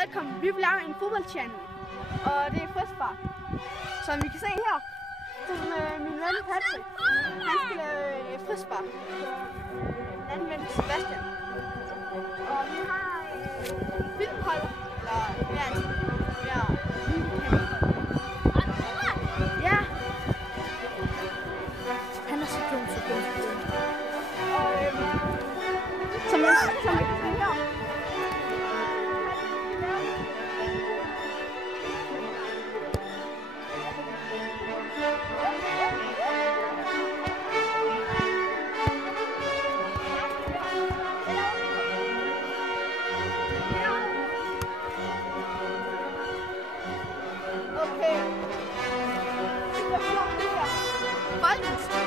velkommen. Vi vil lave en fodboldchannel, og det er Friskfar. Som vi kan se her, som min ven Patrick, han skal lave Friskfar. Den ven Sebastian. Og vi har filmhold, eller ja. Han er så dum. Og som vi kan se her.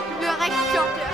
Det bliver rigtig sjovt, det her.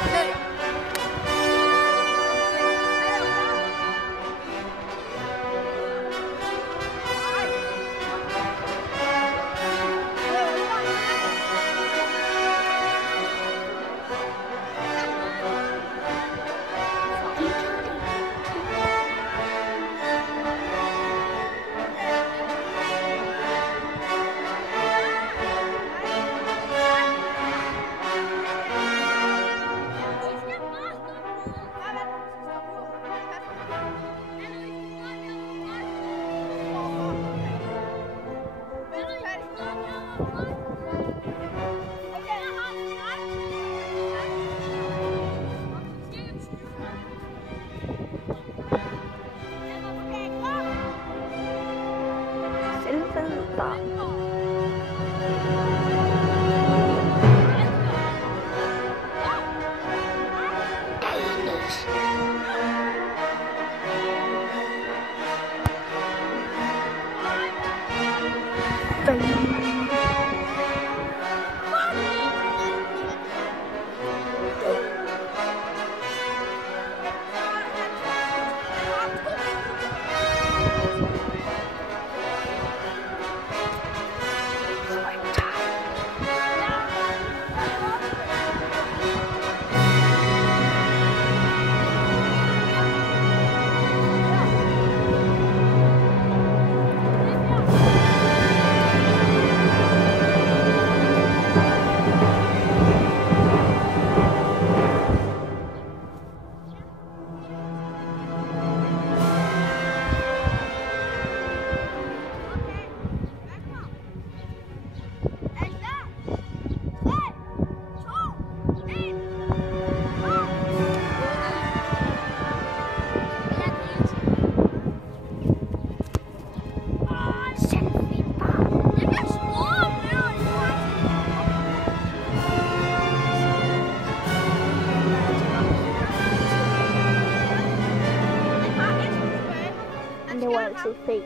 Det var altid fedt.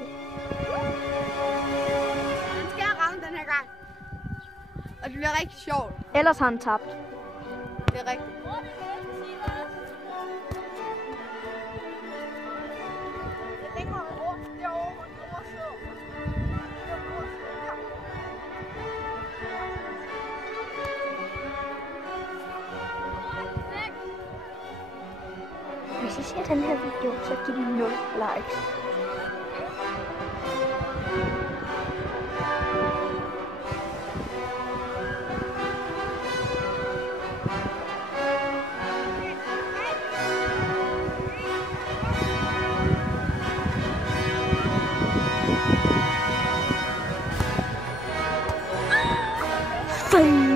Den skal ramme den her gang. Og det bliver rigtig sjovt. Ellers har han tabt. Det er rigtigt. Hvis I ser den her video, så giv den 0 likes. Fame.